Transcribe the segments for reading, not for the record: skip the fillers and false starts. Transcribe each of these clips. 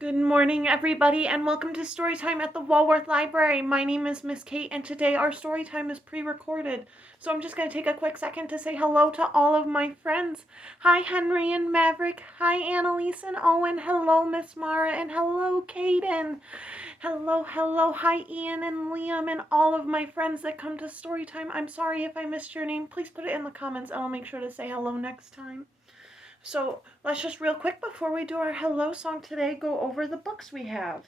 Good morning, everybody, and welcome to Storytime at the Walworth Library. My name is Miss Kate, and today our storytime is pre-recorded. So I'm just going to take a quick second to say hello to all of my friends. Hi, Henry and Maverick. Hi, Annalise and Owen. Hello, Miss Mara, and hello, Kaden. Hello. Hi, Ian and Liam, and all of my friends that come to Storytime. I'm sorry if I missed your name. Please put it in the comments, and I'll make sure to say hello next time. So let's just real quick before we do our hello song today, go over the books we have.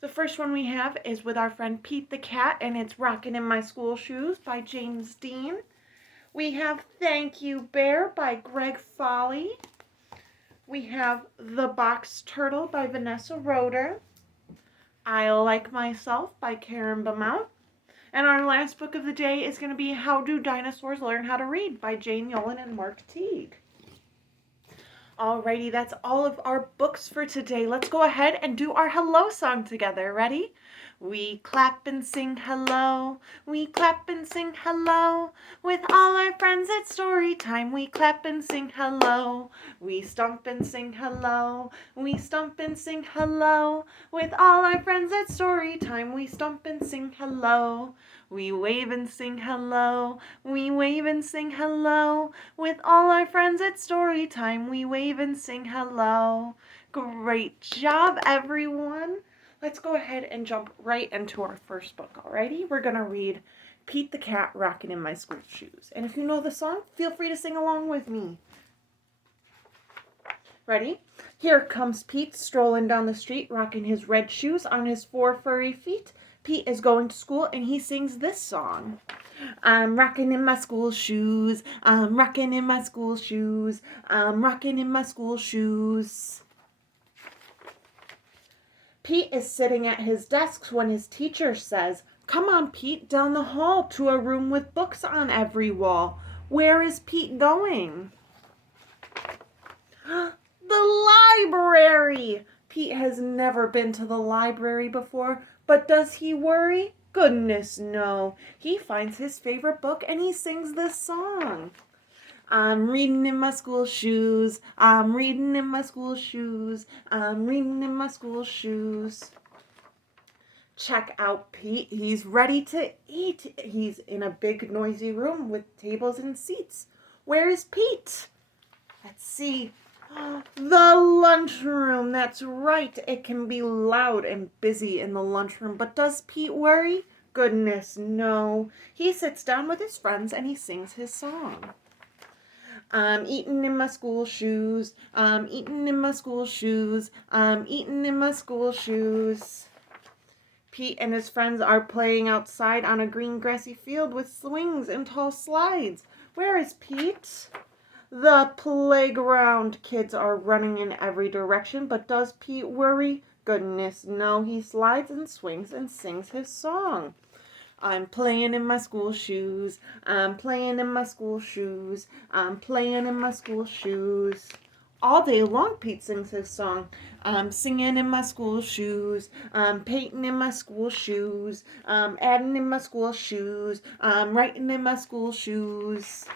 The first one we have is with our friend Pete the Cat, and it's Rockin' in My School Shoes by James Dean. We have Thank You Bear by Greg Foley. We have The Box Turtle by Vanessa Roeder. I Like Myself by Karen Beaumont. And our last book of the day is going to be How Do Dinosaurs Learn How to Read by Jane Yolen and Mark Teague. Alrighty, that's all of our books for today. Let's go ahead and do our hello song together. Ready? We clap and sing hello. We clap and sing hello. With all our friends at story time, we clap and sing hello. We stomp and sing hello. We stomp and sing hello. With all our friends at story time, we stomp and sing hello. We wave and sing hello. We wave and sing hello. With all our friends at story time, we wave and sing hello. Great job, everyone. Let's go ahead and jump right into our first book, alrighty? We're going to read Pete the Cat, Rockin' in My School Shoes. And if you know the song, feel free to sing along with me. Ready? Here comes Pete strolling down the street, rocking his red shoes on his 4 furry feet. Pete is going to school and he sings this song. I'm rocking in my school shoes. I'm rocking in my school shoes. I'm rocking in my school shoes. Pete is sitting at his desk when his teacher says, "Come on, Pete, down the hall to a room with books on every wall." Where is Pete going? The library! Pete has never been to the library before, but does he worry? Goodness, no. He finds his favorite book and he sings this song. I'm reading in my school shoes. I'm reading in my school shoes. I'm reading in my school shoes. Check out Pete. He's ready to eat. He's in a big noisy room with tables and seats. Where is Pete? Let's see. The lunchroom. That's right. It can be loud and busy in the lunchroom, but does Pete worry? Goodness, no. He sits down with his friends and he sings his song. I'm eating in my school shoes. I'm eating in my school shoes. I'm eating in my school shoes. Pete and his friends are playing outside on a green grassy field with swings and tall slides. Where is Pete? The playground. Kids are running in every direction, but does Pete worry? Goodness, no. He slides and swings and sings his song. I'm playing in my school shoes. I'm playing in my school shoes. I'm playing in my school shoes. All day long, Pete sings his song. I'm singing in my school shoes. I'm painting in my school shoes. I'm adding in my school shoes. I'm writing in my school shoes.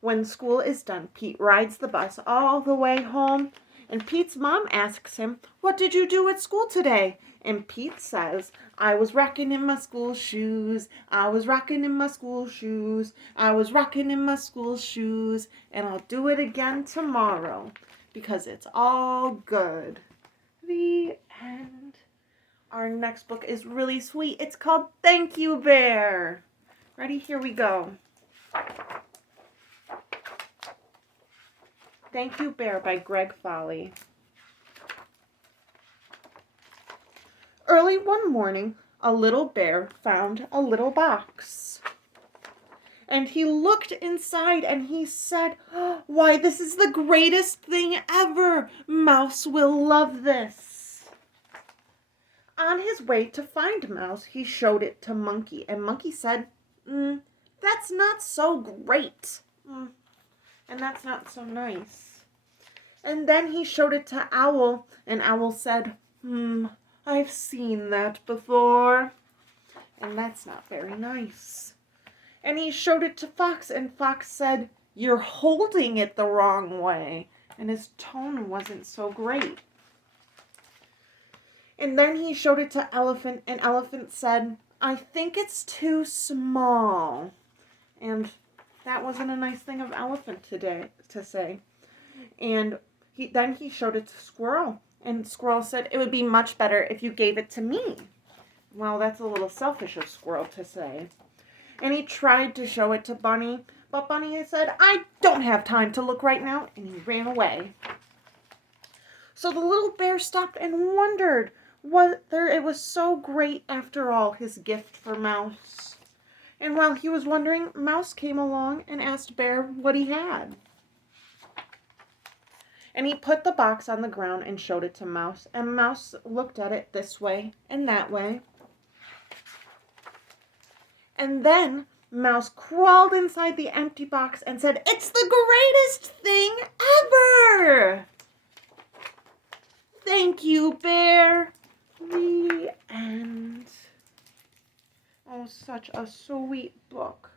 When school is done, Pete rides the bus all the way home, and Pete's mom asks him, "What did you do at school today?" And Pete says, "I was rocking in my school shoes. I was rocking in my school shoes. I was rocking in my school shoes, and I'll do it again tomorrow because it's all good." The end. Our next book is really sweet. It's called Thank You Bear. Ready? Here we go. Thank You Bear by Greg Foley. Early one morning, a little bear found a little box. And he looked inside and he said, "Why, this is the greatest thing ever. Mouse will love this." On his way to find Mouse, he showed it to Monkey, and Monkey said, "That's not so great. And that's not so nice." And then he showed it to Owl, and Owl said, "I've seen that before. And that's not very nice." And he showed it to Fox, and Fox said, "You're holding it the wrong way." And his tone wasn't so great. And then he showed it to Elephant, and Elephant said, I think it's too small. And that wasn't a nice thing of Elephant to say. And then he showed it to Squirrel, and Squirrel said, it would be much better if you gave it to me. Well, that's a little selfish of Squirrel to say. And he tried to show it to Bunny, but Bunny said, I don't have time to look right now, and he ran away. So the little bear stopped and wondered whether it was so great after all, his gift for Mouse. And while he was wondering, Mouse came along and asked Bear what he had. And he put the box on the ground and showed it to Mouse, and Mouse looked at it this way and that way. And then Mouse crawled inside the empty box and said, it's the greatest thing ever! Thank you, Bear. The end. Oh, such a sweet book.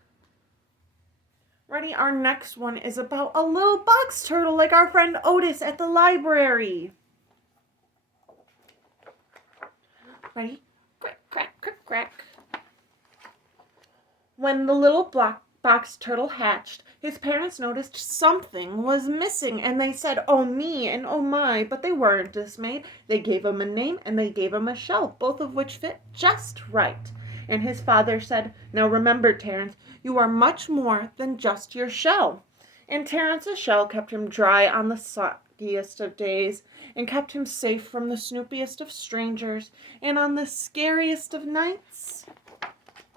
Ready? Our next one is about a little box turtle like our friend Otis at the library. Ready? Crack, crack, crack, crack. When the little box turtle hatched, his parents noticed something was missing, and they said, oh me and oh my, but they weren't dismayed. They gave him a name and they gave him a shell, both of which fit just right. And his father said, now remember, Terrence, you are much more than just your shell. And Terrence's shell kept him dry on the soggiest of days, and kept him safe from the snoopiest of strangers, and on the scariest of nights,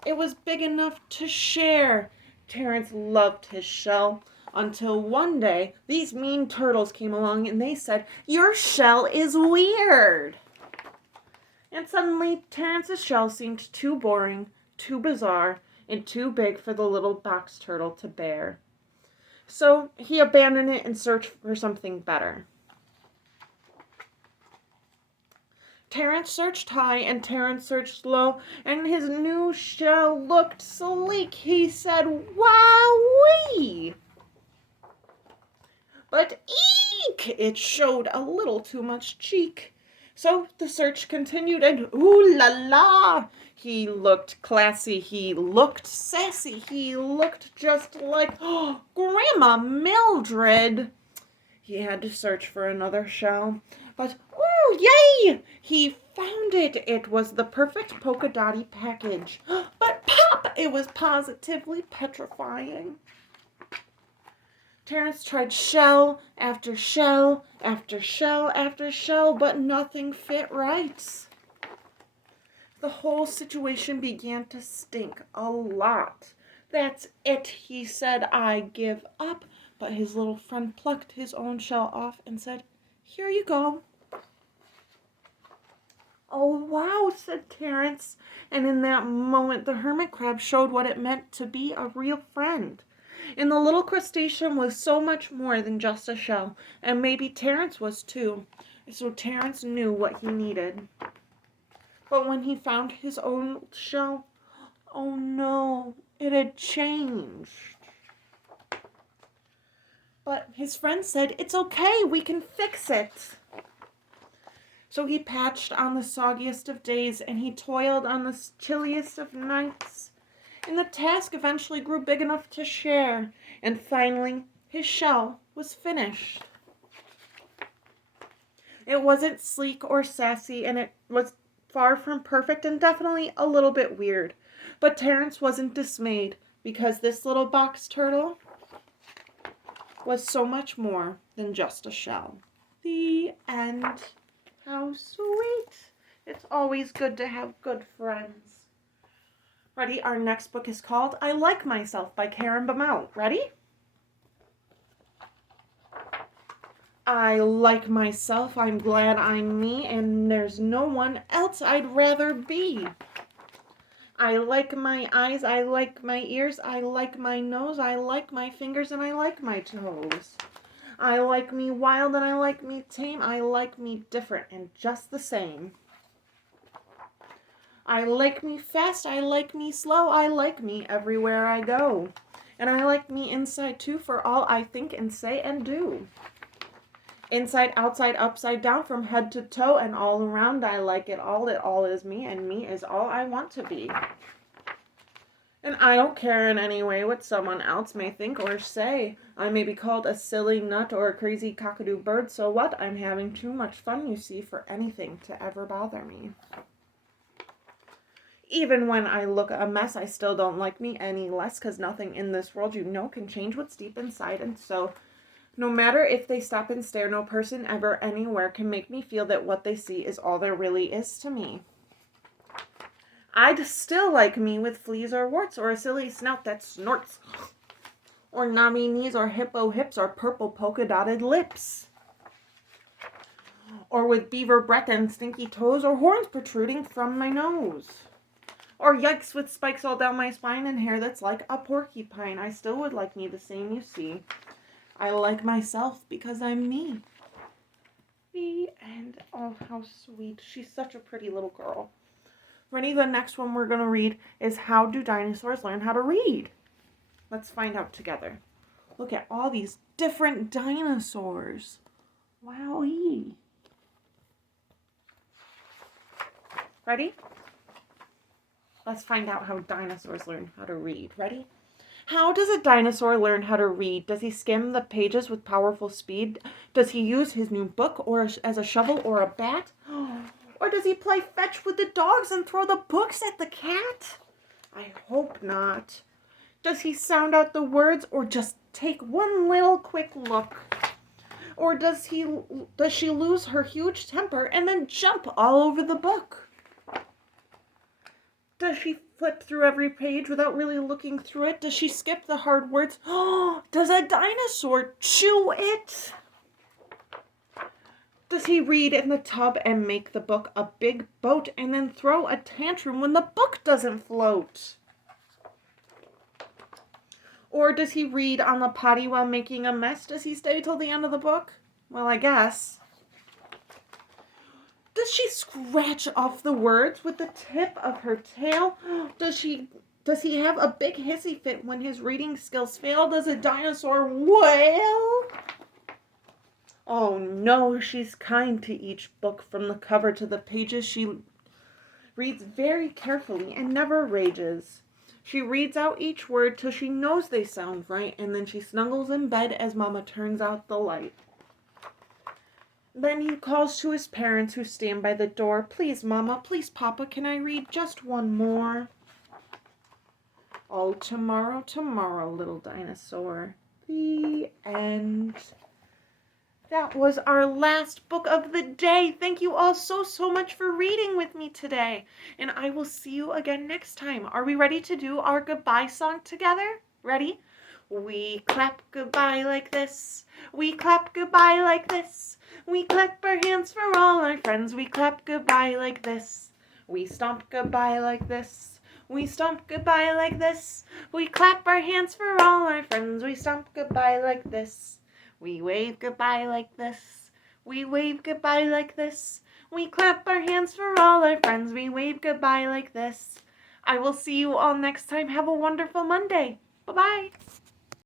it was big enough to share. Terrence loved his shell until one day these mean turtles came along and they said, your shell is weird. And suddenly Terrence's shell seemed too boring, too bizarre, and too big for the little box turtle to bear. So he abandoned it and searched for something better. Terrence searched high and Terrence searched low, and his new shell looked sleek. He said, wowee! But eek! It showed a little too much cheek. So the search continued, and ooh la la! He looked classy, he looked sassy, he looked just like Grandma Mildred. He had to search for another shell. But, ooh, yay! He found it. It was the perfect polka dotty package. But pop! It was positively petrifying. Terrence tried shell after shell after shell after shell, but nothing fit right. The whole situation began to stink a lot. That's it, he said. I give up. But his little friend plucked his own shell off and said, here you go. Oh, wow, said Terrence. And in that moment, the hermit crab showed what it meant to be a real friend. And the little crustacean was so much more than just a shell. And maybe Terrence was too. So Terrence knew what he needed. But when he found his own shell, oh no, it had changed. But his friend said, it's okay, we can fix it. So he patched on the soggiest of days, and he toiled on the chilliest of nights. And the task eventually grew big enough to share. And finally, his shell was finished. It wasn't sleek or sassy, and it was far from perfect and definitely a little bit weird. But Terrence wasn't dismayed, because this little box turtle was so much more than just a shell. The end. How sweet. It's always good to have good friends. Ready? Our next book is called I Like Myself by Karen Beaumont. Ready? I like myself, I'm glad I'm me, and there's no one else I'd rather be. I like my eyes, I like my ears, I like my nose, I like my fingers, and I like my toes. I like me wild and I like me tame, I like me different and just the same. I like me fast, I like me slow, I like me everywhere I go. And I like me inside too for all I think and say and do. Inside, outside, upside down, from head to toe, and all around. I like it all is me, and me is all I want to be. And I don't care in any way what someone else may think or say. I may be called a silly nut or a crazy cockadoo bird, so what? I'm having too much fun, you see, for anything to ever bother me. Even when I look a mess, I still don't like me any less, 'cause nothing in this world, you know, can change what's deep inside, and so no matter if they stop and stare, no person ever anywhere can make me feel that what they see is all there really is to me. I'd still like me with fleas or warts, or a silly snout that snorts, or knobby knees, or hippo hips, or purple polka-dotted lips, or with beaver breath and stinky toes, or horns protruding from my nose, or yikes with spikes all down my spine and hair that's like a porcupine. I still would like me the same, you see. I like myself because I'm me. The end. Oh, how sweet. She's such a pretty little girl. Ready? The next one we're going to read is How Do Dinosaurs Learn How to Read? Let's find out together. Look at all these different dinosaurs. Wowee. Ready? Let's find out how dinosaurs learn how to read. Ready? How does a dinosaur learn how to read? Does he skim the pages with powerful speed? Does he use his new book or as a shovel or a bat? Or does he play fetch with the dogs and throw the books at the cat? I hope not. Does he sound out the words or just take one little quick look? Or does she lose her huge temper and then jump all over the book? Does she flip through every page without really looking through it? Does she skip the hard words? Oh, does a dinosaur chew it? Does he read in the tub and make the book a big boat and then throw a tantrum when the book doesn't float? Or does he read on the potty while making a mess? Does he stay till the end of the book? Well, I guess. Does she scratch off the words with the tip of her tail? Does he have a big hissy fit when his reading skills fail? Does a dinosaur wail? Oh no, she's kind to each book from the cover to the pages. She reads very carefully and never rages. She reads out each word till she knows they sound right, and then she snuggles in bed as Mama turns out the light. Then he calls to his parents who stand by the door. Please, Mama, please, Papa, can I read just one more? Oh, tomorrow, tomorrow, little dinosaur. The end. That was our last book of the day. Thank you all so much for reading with me today. And I will see you again next time. Are we ready to do our goodbye song together? Ready? We clap goodbye like this. We clap goodbye like this. We clap our hands for all our friends. We clap goodbye like this. We stomp goodbye like this. We stomp goodbye like this. We clap our hands for all our friends. We stomp goodbye like this. We wave goodbye like this. We wave goodbye like this. We clap our hands for all our friends. We wave goodbye like this. I will see you all next time. Have a wonderful Monday. Bye-bye.